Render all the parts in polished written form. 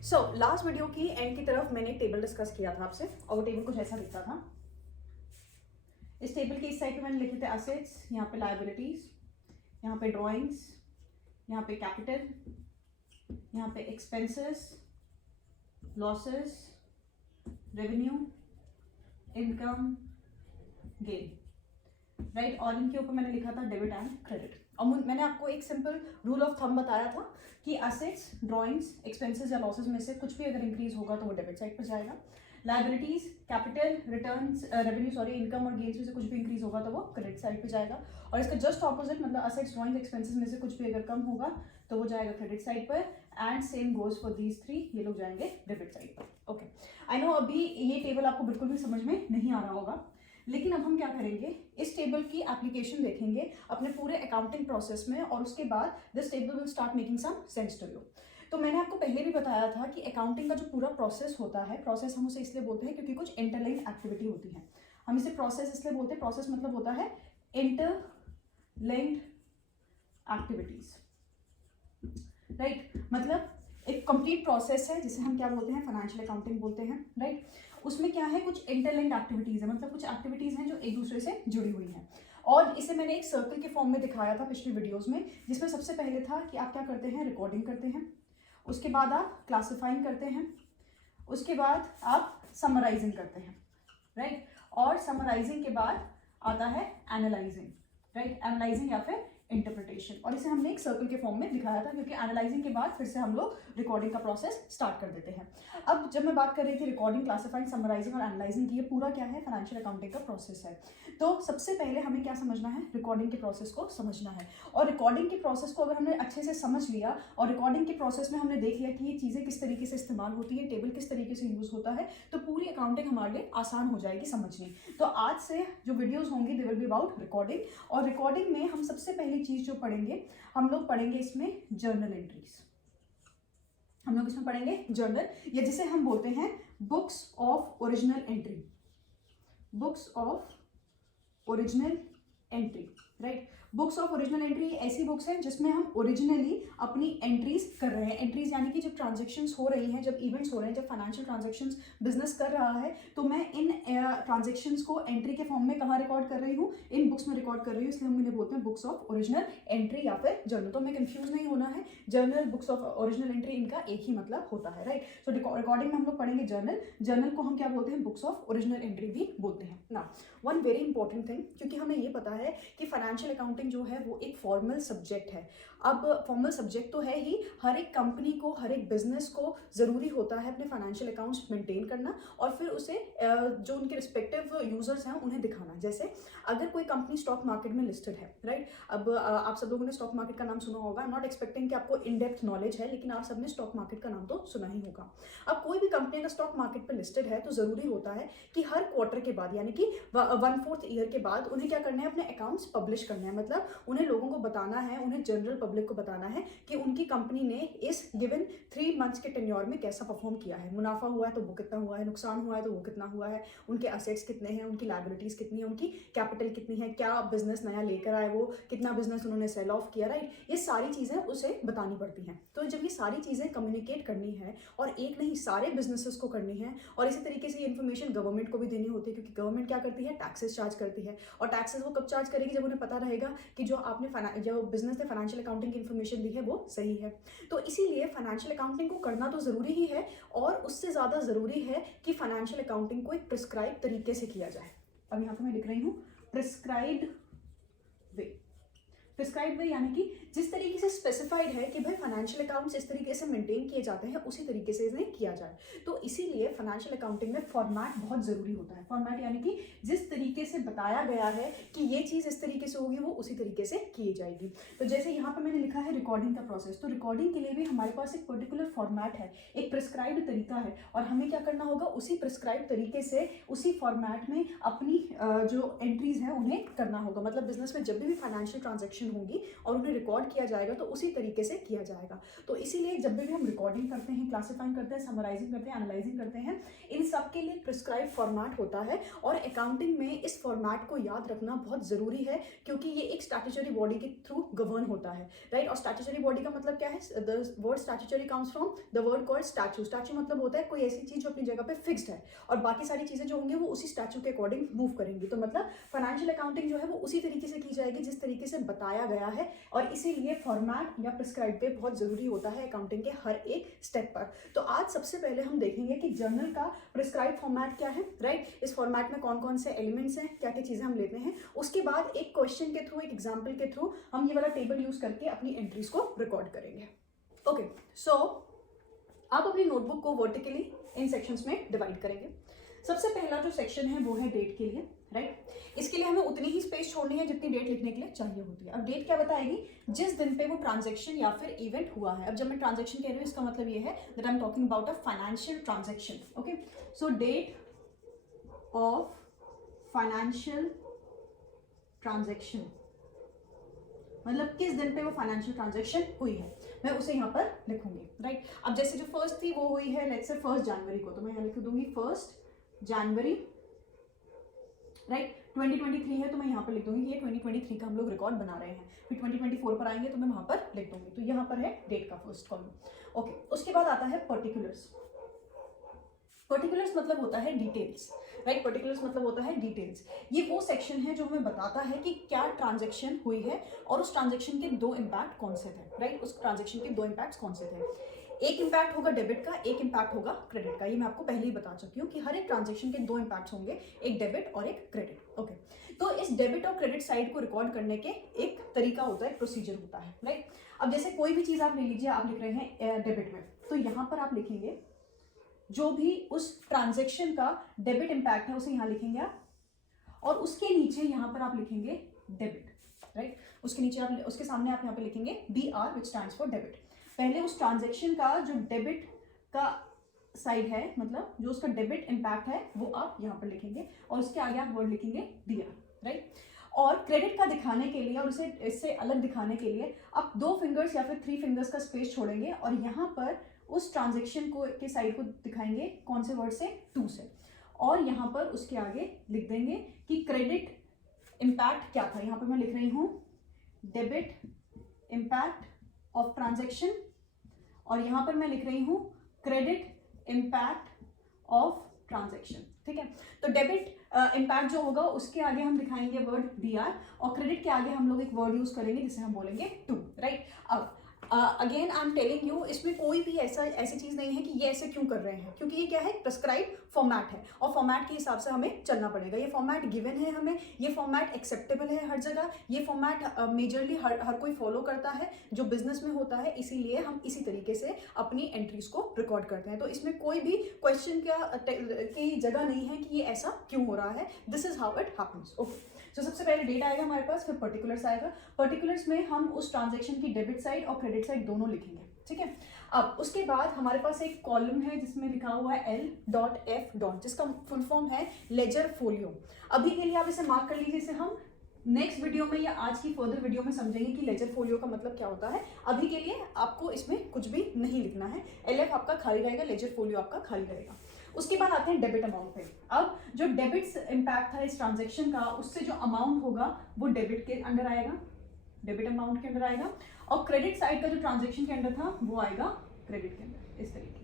So last video की and की तरफ मैंने एक टेबल डिस्कस किया था आपसे और वो टेबल कुछ ऐसा दिखता था। इस टेबल के इस साइड पे मैंने लिखे थे असेट्स, यहाँ पे लायबिलिटीज, यहाँ पे ड्राइंग्स, यहाँ पे कैपिटल, यहाँ पे expenses, losses, revenue, income, gain, right. और इनके ऊपर मैंने लिखा था डेबिट एंड क्रेडिट। और मैंने आपको एक सिंपल रूल ऑफ थंब बताया था कि असेट्स, ड्राइंग्स, एक्सपेंसेस या लॉसेस में से कुछ भी अगर इंक्रीज होगा तो वो डेबिट साइड पर जाएगा। Liabilities, capital, returns, revenue sorry, income और गेन्स में से कुछ भी इंक्रीज होगा तो वो क्रेडिट साइड पे जाएगा। और इसका जस्ट ऑपोजिट मतलब असेट्स, ड्राइंग्स, एक्सपेंसेस में से कुछ भी अगर कम होगा तो वो जाएगा क्रेडिट साइड पर। And same goes for these three, ये लोग जाएंगे डेबिट साइड पर। ओके, आई नो अभी ये टेबल आपको बिल्कुल भी समझ में नहीं आ रहा होगा, लेकिन अब हम क्या करेंगे, इस टेबल की एप्लीकेशन देखेंगे अपने पूरे अकाउंटिंग प्रोसेस में और उसके बाद this table will start making some sense to you. तो मैंने आपको पहले भी बताया था कि अकाउंटिंग का जो पूरा प्रोसेस होता है, प्रोसेस हम उसे इसलिए बोलते हैं क्योंकि कुछ इंटरलिंक्ड एक्टिविटी होती है। हम इसे प्रोसेस इसलिए बोलते हैं, प्रोसेस मतलब होता है इंटरलिंक्ड एक्टिविटीज, राइट। मतलब एक कंप्लीट प्रोसेस है जिसे हम क्या बोलते हैं, फाइनेंशियल अकाउंटिंग बोलते हैं, राइट। उसमें क्या है, कुछ इंटरलिंक्ड एक्टिविटीज है, मतलब कुछ एक्टिविटीज हैं जो एक दूसरे से जुड़ी हुई हैं। और इसे मैंने एक सर्कल के फॉर्म में दिखाया था पिछली वीडियोस में, जिसमें सबसे पहले था कि आप क्या करते हैं, रिकॉर्डिंग करते हैं, उसके बाद आप क्लासिफाइंग करते हैं, उसके बाद आप समराइजिंग करते हैं, राइट। और समराइजिंग के बाद आता है एनालाइजिंग, राइट, एनालाइजिंग या फिर इंटरप्रिटेशन। और इसे हमने एक सर्कल के फॉर्म में दिखाया था क्योंकि एनालाइजिंग के बाद फिर से हम लोग रिकॉर्डिंग का प्रोसेस स्टार्ट कर देते हैं। अब जब मैं बात कर रही थी रिकॉर्डिंग, क्लासिफाइंग, समराइजिंग और एनालाइजिंग की, ये पूरा क्या है, फाइनेंशियल अकाउंटिंग का प्रोसेस है। तो सबसे पहले हमें क्या समझना है, रिकॉर्डिंग के प्रोसेस को समझना है। और रिकॉर्डिंग के प्रोसेस को अगर हमने अच्छे से समझ लिया और रिकॉर्डिंग के प्रोसेस में हमने देख लिया कि ये चीज़ें किस तरीके से इस्तेमाल होती है, टेबल किस तरीके से यूज़ होता है, तो पूरी अकाउंटिंग हमारे लिए आसान हो जाएगी समझनी। तो आज से जो वीडियोज़ होंगी they will be about recording. और रिकॉर्डिंग में हम सबसे पहली चीज़ जो पढ़ेंगे, हम लोग पढ़ेंगे इसमें जर्नल एंट्रीज। हम लोग इसमें पढ़ेंगे जर्नल, या जिसे हम बोलते हैं books of original entry, books of original entry, right. Books of original entry ऐसी बुक्स हैं जिसमें हम ओरिजिनली अपनी एंट्रीज कर रहे हैं। एंट्रीज यानी कि जब ट्रांजेक्शंस हो रही हैं, जब इवेंट्स हो रहे हैं, जब फाइनेंशियल ट्रांजेक्शंस बिजनेस कर रहा है, तो मैं इन ट्रांजेक्शंस को एंट्री के फॉर्म में कहाँ रिकॉर्ड कर रही हूँ, इन बुक्स में रिकॉर्ड कर रही हूँ, इसलिए हम इन्हें बोलते हैं बुक्स ऑफ ओरिजिनल एंट्री या फिर जर्नल। तो हमें कंफ्यूज नहीं होना है, journal, books of original entry, इनका एक ही मतलब होता है, राइट। सो रिकॉर्डिंग में हम लोग पढ़ेंगे जर्नल, जर्नल को हम क्या बोलते हैं, बुक्स ऑफ ओरिजिनल एंट्री भी बोलते हैं ना। वन वेरी इंपॉर्टेंट थिंग, क्योंकि हमें ये पता है कि फाइनेंशियल अकाउंटिंग जो है वो एक फॉर्मल सब्जेक्ट है। अब फॉर्मल सब्जेक्ट तो है ही, हर एक कंपनी को, हर एक बिजनेस को ज़रूरी होता है अपने फाइनेंशियल अकाउंट्स मेंटेन करना और फिर उसे जो उनके रिस्पेक्टिव यूजर्स हैं उन्हें दिखाना। जैसे अगर कोई कंपनी स्टॉक मार्केट में लिस्टेड है, राइट। अब आप सब लोगों ने स्टॉक मार्केट का नाम सुना होगा, नॉट एक्सपेक्टिंग कि आपको इन डेप्थ नॉलेज है, लेकिन आप सबने स्टॉक मार्केट का नाम तो सुना ही होगा। अब कोई भी कंपनी अगर स्टॉक मार्केट पर लिस्टेड है तो ज़रूरी होता है कि हर क्वार्टर के बाद, यानी कि 1/4 ईयर के बाद उन्हें क्या करना है, अपने अकाउंट्स पब्लिश करना है। मतलब उन्हें लोगों को बताना है, उन्हें जनरल पब्लिक को बताना है कि उनकी कंपनी ने इस गिवन 3 मंथ्स के टेन्योर में कैसा परफॉर्म किया है। मुनाफा हुआ है तो वो कितना हुआ है, नुकसान हुआ है तो वो कितना हुआ है, उनके असेट्स कितने हैं, उनकी लायबिलिटीज कितनी है, उनकी कैपिटल कितनी है, क्या बिजनेस नया लेकर आए वो, कितना बिजनेस उन्होंने सेल ऑफ किया, राइट। ये सारी चीज़ें उसे बतानी पड़ती हैं। तो जब ये सारी चीज़ें कम्युनिकेट करनी है, और एक नहीं सारे बिजनेसेस को करनी है, और इसी तरीके से ये इन्फॉर्मेशन गवर्नमेंट को भी देनी होती है, क्योंकि गवर्नमेंट क्या करती है, टैक्सेस चार्ज करती है। और टैक्सेस वो कब चार्ज करेगी, जब उन्हें पता रहेगा कि जो आपने जो बिजनेस ने फाइनेंशियल अकाउंटिंग की इन्फॉर्मेशन दी है वो सही है। तो इसीलिए फाइनेंशियल अकाउंटिंग को करना तो ज़रूरी ही है, और उससे ज़्यादा ज़रूरी है कि फाइनेंशियल अकाउंटिंग को एक प्रिस्क्राइब तरीके से किया जाए। अब यहाँ पे मैं लिख रही हूँ प्रिस्क्राइब्ड वे। प्रिस्क्राइब वे यानी कि जिस तरीके से स्पेसिफाइड है कि भाई फाइनेंशियल अकाउंट्स इस तरीके से मेंटेन किए जाते हैं, उसी तरीके से इन्हें किया जाए। तो इसीलिए फाइनेंशियल अकाउंटिंग में फॉर्मेट बहुत ज़रूरी होता है। फॉर्मेट यानी कि जिस तरीके से बताया गया है कि ये चीज़ इस तरीके से होगी, वो उसी तरीके से की जाएगी। तो जैसे यहाँ पर मैंने लिखा है रिकॉर्डिंग का प्रोसेस, तो रिकॉर्डिंग के लिए भी हमारे पास एक पर्टिकुलर फॉर्मेट है, एक प्रिस्क्राइब्ड तरीका है, और हमें क्या करना होगा, उसी प्रिस्क्राइब तरीके से, उसी फॉर्मेट में अपनी जो एंट्रीज हैं उन्हें करना होगा। मतलब बिजनेस में जब भी फाइनेंशियल ट्रांजेक्शन ट्रांजेक्शन होंगी और उन्हें रिकॉर्ड किया जाएगा तो उसी तरीके से किया जाएगा। तो इसीलिए जब भी हम रिकॉर्डिंग करते हैं, क्लासिफाइंग करते हैं, समराइजिंग करते हैं, एनालाइजिंग करते हैं, इन सब के लिए प्रिस्क्राइब फॉर्मेट होता है और अकाउंटिंग में इस फॉर्मेट को याद रखना बहुत ज़रूरी है क्योंकि ये एक स्टैट्यूटरी बॉडी के थ्रू गवर्न होता है, राइट। और स्टैट्यूटरी बॉडी का मतलब क्या है? The word statutory comes from the word called statue. Statue मतलब होता है कोई ऐसी चीज़ जो अपनी जगह पे फिक्स्ड है और बाकी सारी चीज़ें जो होंगी वो उसी स्टैच्यू के अकॉर्डिंग मूव करेंगी। तो मतलब फाइनेंशियल अकाउंटिंग जो है वो उसी तरीके से की जाएगी जिस तरीके से बताया गया है और इसीलिए फॉर्मेट या प्रिस्क्राइब पे बहुत ज़रूरी होता है अकाउंटिंग के हर एक स्टेप पर। तो आज सबसे पहले हम देखेंगे कि जर्नल का प्रिस्क्राइब फॉर्मेट क्या है, राइट। इस फॉर्मेट में कौन कौन से एलिमेंट्स हैं, क्या क्या चीज़ें हम लेते हैं। उसके बाद एक क्वेश्चन के थ्रू, एक एग्जाम्पल के थ्रू हम ये वाला टेबल यूज करके अपनी एंट्रीज को रिकॉर्ड करेंगे। ओके, सो आप अपनी नोटबुक को वर्टिकली इन सेक्शंस में डिवाइड करेंगे। सबसे पहला जो सेक्शन है वो है डेट के लिए, राइट। इसके लिए हमें उतनी ही स्पेस छोड़नी है जितनी डेट लिखने के लिए चाहिए होती है। अब डेट क्या बताएगी? जिस दिन पे वो ट्रांजैक्शन या फिर इवेंट हुआ है। अब जब मैं ट्रांजैक्शन कह रही हूँ इसका मतलब ये है that I am talking about a financial transaction. Okay, so date of financial transaction मतलब किस दिन पे वो फाइनेंशियल ट्रांजैक्शन हुई है, मैं उसे यहाँ पर लिखूंगी, राइट। अब जैसे जो फर्स्ट थी वो हुई है लेट्स से 1 जनवरी को, तो मैं यहाँ लिख दूंगी 1 जनवरी, राइट। 2023 है तो मैं यहाँ पर लिख दूंगी ये 2023 का हम लोग रिकॉर्ड बना रहे हैं। फिर 2024 पर आएंगे तो मैं वहाँ पर लिख दूंगी, तो यहाँ पर है डेट का फर्स्ट कॉलम। ओके, उसके बाद आता है पर्टिकुलर्स। पर्टिकुलर्स मतलब होता है डिटेल्स, राइट। पर्टिकुलर्स मतलब होता है डिटेल्स। ये वो सेक्शन है जो हमें बताता है कि क्या ट्रांजैक्शन हुई है और उस ट्रांजैक्शन के 2 इम्पैक्ट कौन से थे, राइट। उस ट्रांजैक्शन के 2 इम्पैक्ट कौन से थे। एक इम्पैक्ट होगा डेबिट का, एक इम्पैक्ट होगा क्रेडिट का। ये मैं आपको पहले ही बता चुकी हूँ कि हर एक ट्रांजैक्शन के 2 इम्पैक्ट्स होंगे, एक डेबिट और एक क्रेडिट। ओके, तो इस डेबिट और क्रेडिट साइड को रिकॉर्ड करने के एक तरीका होता है, प्रोसीजर होता है, राइट। अब जैसे कोई भी चीज़ आप ले लीजिए, आप लिख रहे हैं डेबिट में, तो यहाँ पर आप लिखेंगे जो भी उस ट्रांजैक्शन का डेबिट इम्पैक्ट है उसे यहाँ लिखेंगे आप, और उसके नीचे यहाँ पर आप लिखेंगे डेबिट, राइट। उसके नीचे आप, उसके सामने आप यहाँ पे लिखेंगे BR which stands for debit. पहले उस ट्रांजैक्शन का जो डेबिट का साइड है, मतलब जो उसका डेबिट इम्पैक्ट है वो आप यहाँ पर लिखेंगे और उसके आगे आप वर्ड लिखेंगे DR, राइट। और क्रेडिट का दिखाने के लिए और उसे इससे अलग दिखाने के लिए आप 2 फिंगर्स या फिर 3 फिंगर्स का स्पेस छोड़ेंगे और यहाँ पर उस ट्रांजैक्शन को के साइड को दिखाएंगे कौन से वर्ड से? टू से, और यहाँ पर उसके आगे लिख देंगे कि क्रेडिट इम्पैक्ट क्या था। यहाँ पर मैं लिख रही हूँ डेबिट इम्पैक्ट ऑफ ट्रांजैक्शन और यहाँ पर मैं लिख रही हूँ क्रेडिट इम्पैक्ट ऑफ ट्रांजैक्शन, ठीक है। तो डेबिट इम्पैक्ट जो होगा उसके आगे हम दिखाएंगे वर्ड DR और क्रेडिट के आगे हम लोग एक वर्ड यूज करेंगे जिसे हम बोलेंगे टू, राइट। अब again I am telling you, इसमें कोई भी ऐसी चीज़ नहीं है कि ये ऐसे क्यों कर रहे हैं, क्योंकि ये क्या है? प्रिस्क्राइब फॉर्मेट है और फॉर्मेट के हिसाब से हमें चलना पड़ेगा। ये फॉर्मेट गिवन है हमें, ये फॉर्मेट एक्सेप्टेबल है हर जगह, ये फॉर्मेट मेजरली हर कोई फॉलो करता है जो बिजनेस में होता है, इसीलिए हम इसी तरीके से अपनी एंट्रीज को रिकॉर्ड करते हैं। तो इसमें कोई भी क्वेश्चन की जगह नहीं है कि ये ऐसा क्यों हो रहा है। This is how it happens. Okay, तो सबसे पहले डेट आएगा हमारे पास, फिर पर्टिकुलर्स आएगा। पर्टिकुलर्स में हम उस ट्रांजैक्शन की डेबिट साइड और क्रेडिट साइड दोनों लिखेंगे, ठीक है। अब उसके बाद हमारे पास एक कॉलम है जिसमें लिखा हुआ है L.F. जिसका फुल फॉर्म है लेजर फोलियो। अभी के लिए आप इसे मार्क कर लीजिए, इसे हम नेक्स्ट वीडियो में या आज की फर्दर वीडियो में समझेंगे कि लेजर फोलियो का मतलब क्या होता है। अभी के लिए आपको इसमें कुछ भी नहीं लिखना है। LF आपका खाली रहेगा, लेजर फोलियो आपका खाली रहेगा। उसके बाद आते हैं डेबिट अमाउंट पे। अब जो डेबिट इम्पैक्ट था इस ट्रांजैक्शन का, उससे जो अमाउंट होगा वो डेबिट के अंडर आएगा, डेबिट अमाउंट के अंदर आएगा, और क्रेडिट साइड का जो ट्रांजैक्शन के अंदर था वो आएगा क्रेडिट के अंदर, इस तरीके से।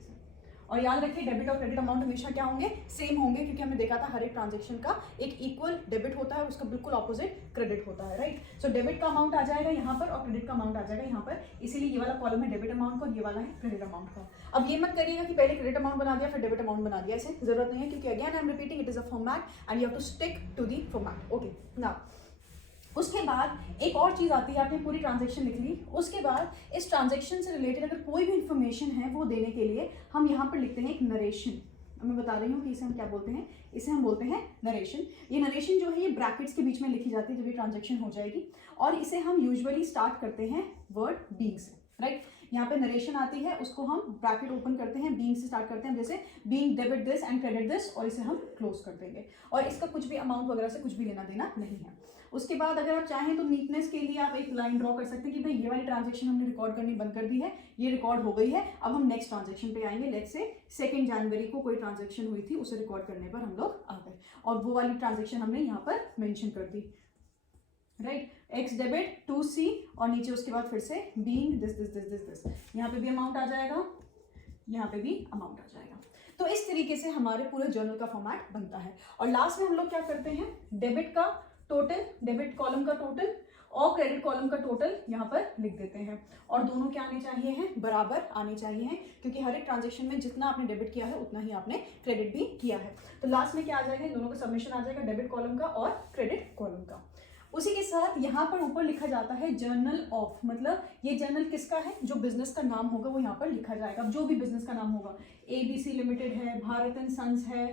और याद रखिए डेबिट और क्रेडिट अमाउंट हमेशा क्या होंगे? सेम होंगे, क्योंकि हमने देखा था हर एक ट्रांजैक्शन का एक इक्वल डेबिट होता है और उसका बिल्कुल ऑपोजिट क्रेडिट होता है, राइट। सो डेबिट का अमाउंट आ जाएगा यहाँ पर और क्रेडिट का अमाउंट आ जाएगा यहाँ पर, इसीलिए ये वाला कॉलम है डेबिट अमाउंट का और ये वाला है क्रेडिट अमाउंट का। अब ये मत करिएगा कि पहले क्रेडिट अमाउंट बना दिया फिर डेबिट अमाउंट बना दिया, ऐसे जरूरत नहीं है, क्योंकि again I am repeating it is a format and you have to stick to the format. Okay, now उसके बाद एक और चीज़ आती है, आपने पूरी ट्रांजैक्शन लिख ली, उसके बाद इस ट्रांजैक्शन से रिलेटेड अगर कोई भी इंफॉर्मेशन है वो देने के लिए हम यहाँ पर लिखते हैं एक नरेशन। मैं बता रही हूँ कि इसे हम क्या बोलते हैं, इसे हम बोलते हैं नरेशन। ये नरेशन जो है ये ब्रैकेट्स के बीच में लिखी जाती है जब ये ट्रांजैक्शन हो जाएगी, और इसे हम यूजुअली स्टार्ट करते हैं वर्ड बीइंग से, राइट। यहाँ पे नरेशन आती है, उसको हम ब्रैकेट ओपन करते हैं, बीइंग से स्टार्ट करते हैं, जैसे being debit this and credit this, और इसे हम क्लोज कर देंगे, और इसका कुछ भी अमाउंट वगैरह से कुछ भी लेना देना नहीं है। उसके बाद अगर आप चाहें तो नीटनेस के लिए आप एक लाइन ड्रॉ कर सकते हैं कि भाई ये वाली ट्रांजेक्शन हमने रिकॉर्ड करनी बंद कर दी है, ये रिकॉर्ड हो गई है, अब हम नेक्स्ट ट्रांजेक्शन पे आएंगे। लेट्स से 2 जनवरी को कोई ट्रांजेक्शन हुई थी, उसे रिकॉर्ड करने पर हम लोग आ गए और वो वाली ट्रांजेक्शन हमने यहाँ पर मेंशन कर दी, राइट। एक्स डेबिट टू सी और नीचे उसके बाद फिर से being this this this this this, यहाँ पे भी अमाउंट आ जाएगा, यहाँ पे भी अमाउंट आ जाएगा। तो इस तरीके से हमारे पूरे जर्नल का फॉर्मेट बनता है। और लास्ट में हम लोग क्या करते हैं, डेबिट का टोटल, डेबिट कॉलम का टोटल और क्रेडिट कॉलम का टोटल यहाँ पर लिख देते हैं और दोनों क्या आने चाहिए हैं, बराबर आने चाहिए हैं, क्योंकि हर एक ट्रांजेक्शन में जितना आपने डेबिट किया है उतना ही आपने क्रेडिट भी किया है। तो लास्ट में क्या आ जाएगा, दोनों का सबमिशन आ जाएगा, डेबिट कॉलम का और क्रेडिट कॉलम का। उसी के साथ यहाँ पर ऊपर लिखा जाता है जर्नल ऑफ, मतलब ये जर्नल किसका है, जो बिजनेस का नाम होगा वो यहाँ पर लिखा जाएगा। जो भी बिजनेस का नाम होगा, ABC लिमिटेड है, भारत एंड सन्स है,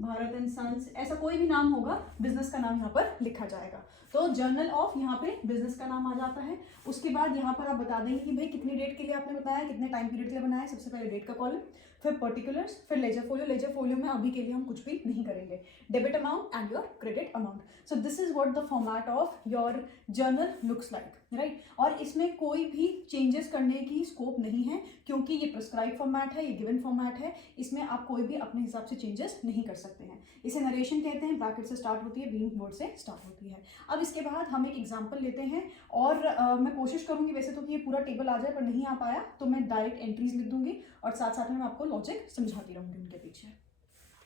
भारत एंड सन्स, ऐसा कोई भी नाम होगा, बिजनेस का नाम यहाँ पर लिखा जाएगा। तो जर्नल ऑफ यहाँ पे बिजनेस का नाम आ जाता है। उसके बाद यहाँ पर आप बता देंगे कि भाई कितनी डेट के लिए आपने बताया, कितने टाइम पीरियड के लिए बनाया। सबसे पहले डेट का कॉलम, फिर पर्टिकुलर्स, फिर लेजर फोलियो। लेजर फोलियो में अभी के लिए हम कुछ भी नहीं करेंगे, debit amount and your credit amount. So this is what the format of your journal looks like, right. और इसमें कोई भी चेंजेस करने की स्कोप नहीं है, क्योंकि ये प्रिस्क्राइब फॉर्मेट है, ये गिवन फॉर्मेट है, इसमें आप कोई भी अपने हिसाब से चेंजेस नहीं कर सकते हैं। इसे नरेशन कहते हैं, ब्रैकेट से स्टार्ट होती है, बीइंग वर्ड से स्टार्ट होती है। अब इसके बाद हम एक एग्जांपल लेते हैं और मैं कोशिश करूंगी वैसे तो कि ये पूरा टेबल आ जाए, पर नहीं आ पाया तो मैं डायरेक्ट एंट्रीज लिख दूंगी और साथ साथ में मैं आपको लॉजिक समझाती रहूंगी उनके पीछे।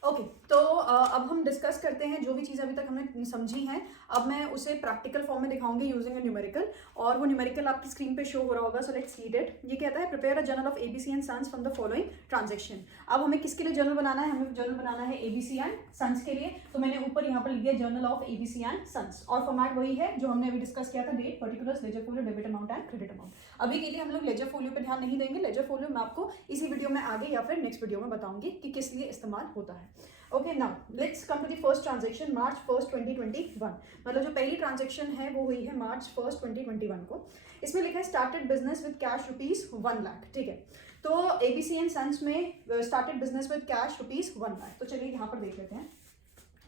ओके, तो अब हम डिस्कस करते हैं जो भी चीज़ अभी तक हमने समझी हैं। अब मैं उसे प्रैक्टिकल फॉर्म में दिखाऊंगी यूजिंग अ न्यूमेरिकल, और वो न्यूमेरिकल आपकी स्क्रीन पे शो हो रहा होगा। So let's read it. ये कहता है prepare a journal of ABC and sons from the following transaction. अब हमें किसके लिए जर्नल बनाना है, हमें जर्नल बनाना है ABC एंड सन्स के लिए। तो मैंने ऊपर यहाँ पर लिख दिया journal of ABC and sons, और फॉर्मेट वही है जो हमने अभी डिस्कस किया था, date, particulars, ledger folio, debit amount and credit amount. अभी के लिए हम लोग लेजर फोलियो पे ध्यान नहीं देंगे। लेजर फोलियो मैं आपको इसी वीडियो में आगे या फिर नेक्स्ट वीडियो में बताऊंगी कि किस लिए इस्तेमाल होता है। Okay, now let's come to the first transaction, March 1, 2021। मतलब जो पहली ट्रांजेक्शन है वो हुई है March 1, 2021 को। इसमें लिखा है started business with cash ₹1 lakh, ठीक है। तो ABC एंड सन्स में started business with cash ₹1 lakh. तो चलिए यहाँ पर देख लेते हैं।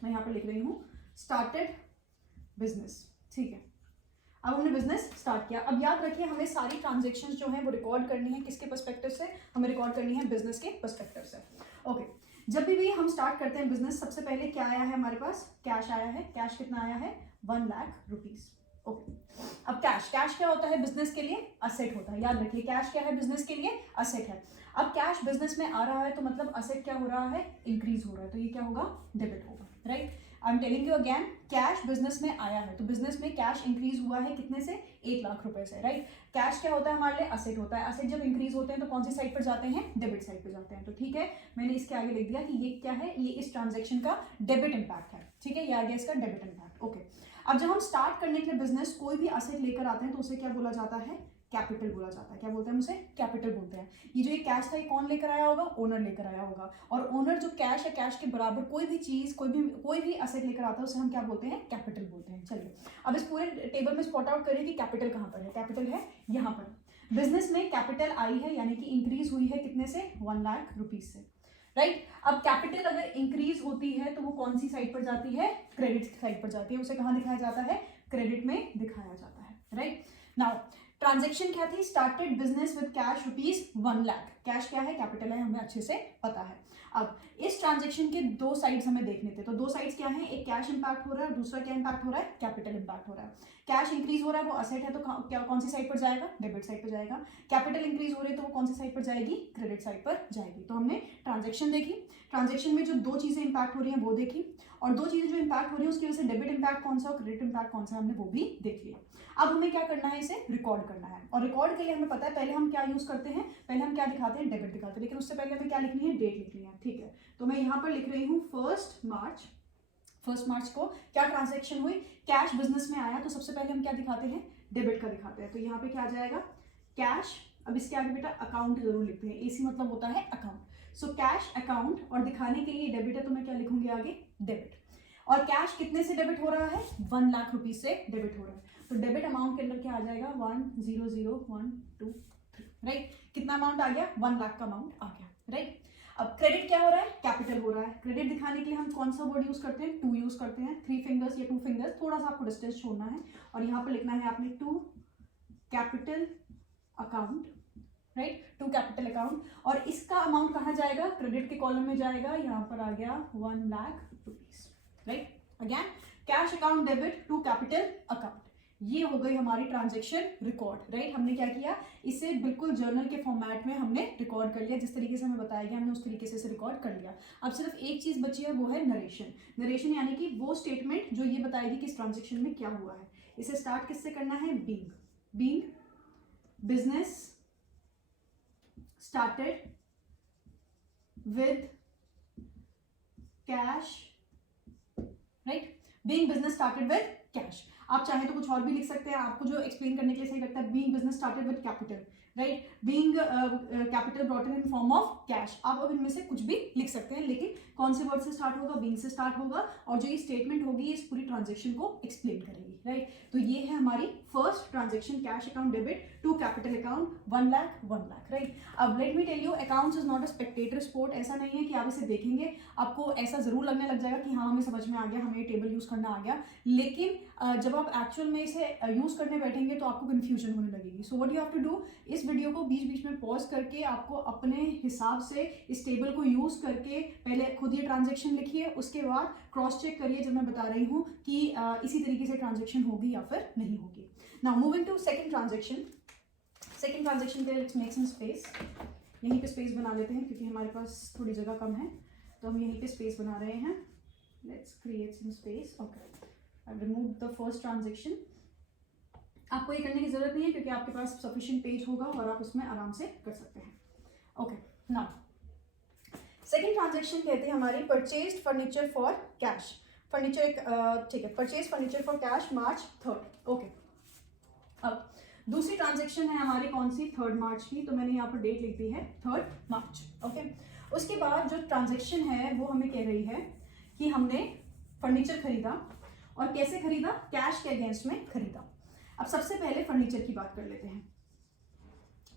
मैं यहाँ पर लिख रही हूँ स्टार्टेड बिजनेस, ठीक है। अब हमने बिजनेस स्टार्ट किया। अब याद रखिए हमें सारी ट्रांजेक्शन्स जो हैं वो रिकॉर्ड करनी है, किसके पर्सपेक्टिव से, हमें रिकॉर्ड करनी है बिजनेस के पर्सपेक्टिव से। ओके, जब भी हम स्टार्ट करते हैं बिजनेस, सबसे पहले क्या आया है हमारे पास, कैश आया है। कैश कितना आया है, ₹1 लाख। ओके, अब कैश क्या होता है बिजनेस के लिए, असेट होता है। याद रखिए कैश क्या है बिजनेस के लिए, असेट है। अब कैश बिजनेस में आ रहा है तो मतलब असेट क्या हो रहा है, इंक्रीज हो रहा है, तो ये क्या होगा, डेबिट होगा, right. I am telling you again, cash business में आया है तो बिजनेस में कैश इंक्रीज हुआ है कितने से, ₹1 लाख से, राइट। कैश क्या होता है हमारे लिए, असेट होता है। असेट जब इंक्रीज होते हैं तो कौन सी साइड पर जाते हैं, डेबिट साइड पर जाते हैं। तो ठीक है, मैंने इसके आगे लिख दिया कि ये क्या है, ये इस ट्रांजेक्शन का डेबिट इंपैक्ट है, ठीक है, ये आ गया इसका डेबिट इंपैक्ट। ओके, अब जब हम स्टार्ट करने के लिए बिजनेस कोई भी असेट लेकर आते हैं तो उसे क्या बोला जाता है, कैपिटल बोला जाता है। क्या बोलते हैं उसे, कैपिटल बोलते हैं। ये जो ये कैश था ये कौन लेकर आया होगा, ओनर लेकर आया होगा। और ओनर जो कैश है, कैश के बराबर कोई भी चीज, कोई भी असेट लेकर आता है उसे हम क्या बोलते हैं, कैपिटल बोलते हैं। चलिए अब इस पूरे टेबल में स्पॉट आउट करिए कि कैपिटल कहाँ पर है। कैपिटल है यहाँ पर। बिजनेस में कैपिटल आई है, यानी कि इंक्रीज हुई है कितने से, ₹1 लाख से, राइट। अब कैपिटल अगर इंक्रीज होती है तो वो कौन सी साइड पर जाती है, क्रेडिट साइड पर जाती है। उसे कहाँ दिखाया जाता है, क्रेडिट में दिखाया जाता है, राइट। नाउ ट्रांजेक्शन क्या थी, started business with cash ₹1 lakh. Cash क्या है, कैपिटल है, हमें अच्छे से पता है। अब इस ट्रांजेक्शन के दो साइड्स हमें देखने थे, तो दो साइड्स क्या हैं, एक कैश इंपैक्ट हो रहा है, दूसरा क्या इंपैक्ट हो रहा है, कैपिटल इंपैक्ट हो रहा है। कैश इंक्रीज हो रहा है, वो असेट है, तो क्या कौन सी साइड पर जाएगा, डेबिट साइड पर जाएगा। कैपिटल इंक्रीज हो रही है तो वो कौन सी साइड पर जाएगी, क्रेडिट साइड पर जाएगी। तो हमने ट्रांजेक्शन देखी, ट्रांजेक्शन में जो दो चीजें इंपैक्ट हो रही हैं वो देखी, और दो चीजें जो इंपैक्ट हो रही है उसकी वजह से डेबिट इंपैक्ट कौन सा और क्रेडिट इंपैक्ट कौन सा, हमने वो भी देख लिया। अब हमें क्या करना है, इसे रिकॉर्ड करना है, और रिकॉर्ड के लिए हमें पता है पहले हम क्या यूज करते हैं, पहले हम क्या दिखाते हैं, डेबिट दिखाते हैं। लेकिन उससे पहले हमें क्या लिखनी है, डेट लिखनी है, ठीक है। तो मैं यहाँ पर लिख रही हूँ 1 मार्च को क्या ट्रांजेक्शन हुई, कैश बिजनेस में आया, तो सबसे पहले हम क्या दिखाते हैं, डेबिट का दिखाते हैं। तो यहाँ पे क्या आ जाएगा, कैश। अब इसके आगे बेटा अकाउंट जरूर लिखते हैं, AC मतलब होता है अकाउंट। सो कैश अकाउंट, और दिखाने के लिए डेबिट है तो मैं क्या लिखूंगी आगे, डेबिट। और कैश कितने से डेबिट हो रहा है, ₹1 लाख से डेबिट हो रहा है। तो डेबिट अमाउंट के अंदर क्या आ जाएगा, 1000123, राइट। कितना अमाउंट आ गया, ₹1 लाख का अमाउंट आ गया, राइट। अब क्रेडिट क्या हो रहा है, कैपिटल हो रहा है। क्रेडिट दिखाने के लिए हम कौन सा वर्ड यूज करते हैं, टू यूज करते हैं, 3 फिंगर्स या 2 फिंगर्स, थोड़ा सा आपको डिस्टेंस छोड़ना है और यहाँ पर लिखना है आपने to capital account, right, to capital account. और इसका अमाउंट कहाँ जाएगा, क्रेडिट के कॉलम में जाएगा, यहाँ पर आ गया 1 lakh rupees, right. Again cash account debit to capital account, ये हो गई हमारी ट्रांजैक्शन रिकॉर्ड, राइट। हमने क्या किया, इसे बिल्कुल जर्नल के फॉर्मेट में हमने रिकॉर्ड कर लिया, जिस तरीके से हमें बताया गया हमने उस तरीके से रिकॉर्ड कर लिया। अब सिर्फ एक चीज बची है, वो है नरेशन। नरेशन यानी कि वो स्टेटमेंट जो ये बताएगी कि इस ट्रांजैक्शन में क्या हुआ है। इसे स्टार्ट किससे करना है, being business started with cash, right, being business started with cash. आप चाहे तो कुछ और भी लिख सकते हैं, आपको जो एक्सप्लेन करने के लिए सही लगता है। Being business started with capital, right, being capital brought in form of cash. आप अब इनमें से कुछ भी लिख सकते हैं, लेकिन कौन से वर्ड से स्टार्ट होगा, बीइंग से स्टार्ट होगा, और जो ये स्टेटमेंट होगी इस पूरी ट्रांजेक्शन को एक्सप्लेन करेगी, राइट। तो ये है हमारी first transaction, cash account debit to capital account 1 lakh, right. अब let me tell you, accounts is not a spectator sport. ऐसा नहीं है कि आप इसे देखेंगे आपको ऐसा जरूर लगने लग जाएगा कि हाँ हमें समझ में आ गया, हमें टेबल यूज करना आ गया, लेकिन जब आप एक्चुअल में इसे यूज करने बैठेंगे तो आपको कंफ्यूजन होने लगेगी। So what you have to do, इस वीडियो को बीच बीच में पॉज करके आपको अपने हिसाब से इस टेबल को यूज करके पहले खुद ये ट्रांजैक्शन लिखिए, उसके बाद क्रॉस चेक करिए जब मैं बता रही हूँ कि इसी तरीके से ट्रांजैक्शन होगी या फिर नहीं होगी। Now moving to second transaction. Second transaction के लिए लेट्स मेक सम स्पेस। यहीं पे स्पेस बना लेते हैं क्योंकि हमारे पास थोड़ी जगह कम है, तो हम यहीं पे स्पेस बना रहे हैं। Let's create some space. Okay, I remove the first transaction. आपको ये करने की जरूरत नहीं है क्योंकि आपके पास सफिशिएंट पेज होगा और आप उसमें आराम से कर सकते हैं। ओके, नाउ सेकंड ट्रांजैक्शन कहते हैं हमारी purchased furniture for cash. Furniture एक ठीक है, purchase furniture for cash March 3rd। Okay, अब दूसरी ट्रांजैक्शन है हमारी कौन सी, 3rd मार्च की, तो मैंने यहाँ पर डेट लिख दी है 3rd मार्च। ओके, उसके बाद जो ट्रांजैक्शन है वो हमें कह रही है कि हमने फर्नीचर खरीदा, और कैसे खरीदा, कैश के अगेंस्ट में खरीदा। अब सबसे पहले फर्नीचर की बात कर लेते हैं।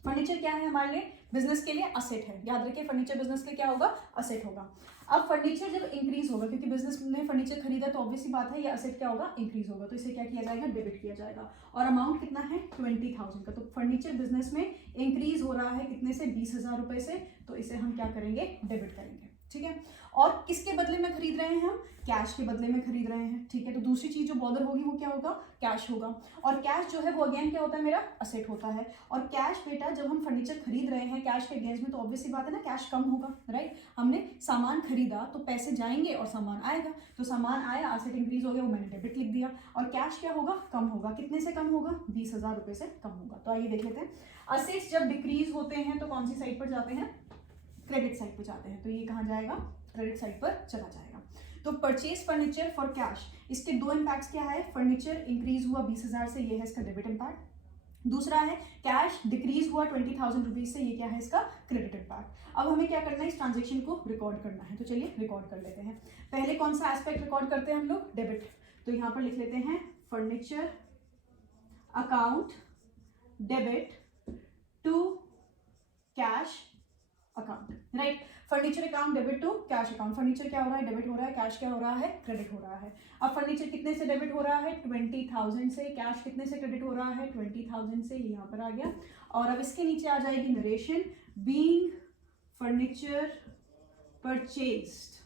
फर्नीचर क्या है हमारे लिए, बिजनेस के लिए असेट है। याद रखिए फर्नीचर बिजनेस के क्या होगा, असेट होगा। अब फर्नीचर जब इंक्रीज होगा, क्योंकि बिजनेस ने फर्नीचर खरीदा तो ऑब्वियसली बात है ये असेट क्या होगा, इंक्रीज होगा, तो इसे क्या किया जाएगा, डेबिट किया जाएगा। और अमाउंट कितना है, 20,000 का। तो फर्नीचर बिजनेस में इंक्रीज हो रहा है कितने से, 20,000 रुपए से, तो इसे हम क्या करेंगे, डेबिट करेंगे, ठीक है। और किसके बदले में खरीद रहे हैं हम, कैश के बदले में खरीद रहे हैं, ठीक है। तो दूसरी चीज जो बॉदर होगी वो क्या होगा, कैश होगा। और कैश जो है वो अगेन क्या होता है, मेरा असेट होता है। और कैश बेटा जब हम फर्नीचर खरीद रहे हैं कैश के अगेंस्ट में, तो ऑब्वियसली बात है ना, कैश कम होगा, राइट। हमने सामान खरीदा तो पैसे जाएंगे और सामान आएगा, तो सामान आया, असेट इंक्रीज हो गया, वो मैंने डेबिट लिख दिया। और कैश क्या होगा, कम होगा। कितने से कम होगा, 20,000 रुपए से कम होगा। तो आइए देख लेते हैं, असेट्स जब डिक्रीज होते हैं तो कौन सी साइड पर जाते हैं, क्रेडिट साइड पर जाते हैं। तो ये कहाँ जाएगा, क्रेडिट साइड पर चला जाएगा। तो परचेज फर्नीचर फॉर कैश, इसके दो इंपैक्ट्स क्या है, फर्नीचर इंक्रीज हुआ 20,000 से, ये है इसका डेबिट इंपैक्ट। दूसरा है कैश डिक्रीज हुआ 20,000 रुपीज से, ये क्या है इसका क्रेडिट इंपैक्ट। अब हमें क्या करना है, इस ट्रांजेक्शन को रिकॉर्ड करना है, तो चलिए रिकॉर्ड कर लेते हैं। पहले कौन सा एस्पेक्ट रिकॉर्ड करते हैं हम लोग, डेबिट। तो यहाँ पर लिख लेते हैं furniture account debit to cash account, right. Furniture account debit to cash account. Furniture क्या हो रहा है, डेबिट हो रहा है, कैश क्या हो रहा है, क्रेडिट हो रहा है। अब फर्नीचर कितने से डेबिट हो रहा है, 20,000 से। कैश कितने से क्रेडिट हो रहा है, 20,000 से, यहाँ पर आ गया। और अब इसके नीचे आ जाएगी narration, being furniture purchased,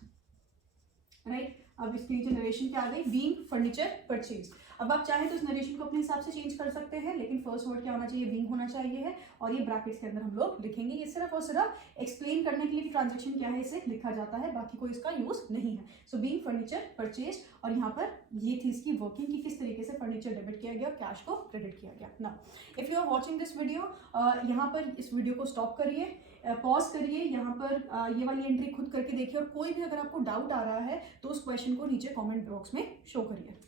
right. अब इसके नीचे नरेशन क्या आ गई, बीइंग फर्नीचर परचेज्ड। अब आप चाहे तो इस नरेशन को अपने हिसाब से चेंज कर सकते हैं, लेकिन फर्स्ट वर्ड क्या होना चाहिए, बीइंग होना चाहिए है, और ये ब्रैकेट्स के अंदर हम लोग लिखेंगे। ये सिर्फ और सिर्फ एक्सप्लेन करने के लिए कि ट्रांजैक्शन क्या है इसे लिखा जाता है, बाकी कोई इसका यूज नहीं है। सो बीइंग फर्नीचर परचेज, और यहाँ पर ये थी इसकी वर्किंग कि किस तरीके से फर्नीचर डेबिट किया गया और कैश को क्रेडिट किया गया। ना if you are watching this video, यहाँ पर इस वीडियो को स्टॉप करिए, पॉज करिए, यहाँ पर ये वाली एंट्री खुद करके देखिए, और कोई भी अगर आपको डाउट आ रहा है तो उस क्वेश्चन को नीचे कमेंट बॉक्स में शो करिए।